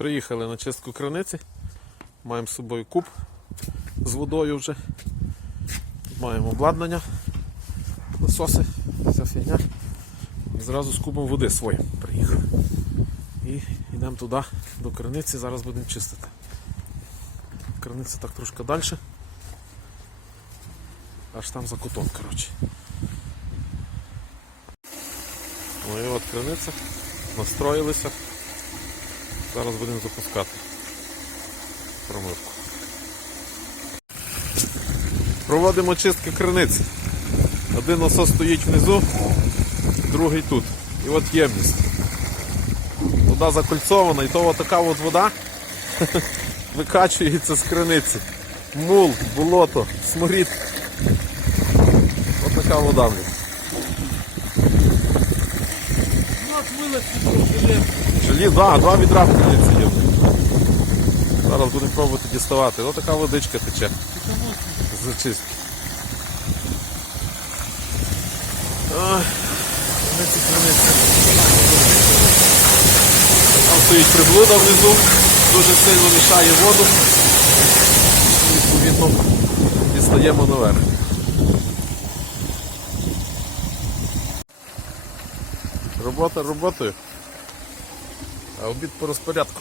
Приїхали на чистку криниці. Маємо з собою куб з водою вже. Маємо обладнання, насоси, вся фігня. І зразу з кубом води своїм приїхали. І йдемо туди до криниці, зараз будемо чистити. Криниця так трошки далі. Аж там за кутом, коротше. Ну і от криниця. Настроїлися. Зараз будемо запускати промивку. Проводимо чистки криниці. Один насос стоїть внизу, другий тут. І от ємність. Вода закольцована, і то така от вода викачується з криниці. Мул, болото, сморід. От така вода. блін. Желіз, да, два відра в криниці є. Зараз будемо пробувати діставати. Ось така водичка тече. З зачистки. Там стоїть приблуда внизу, дуже сильно мішає воду. Відповідно, дістаємо наверх. Робота роботою. А обід по розпорядку.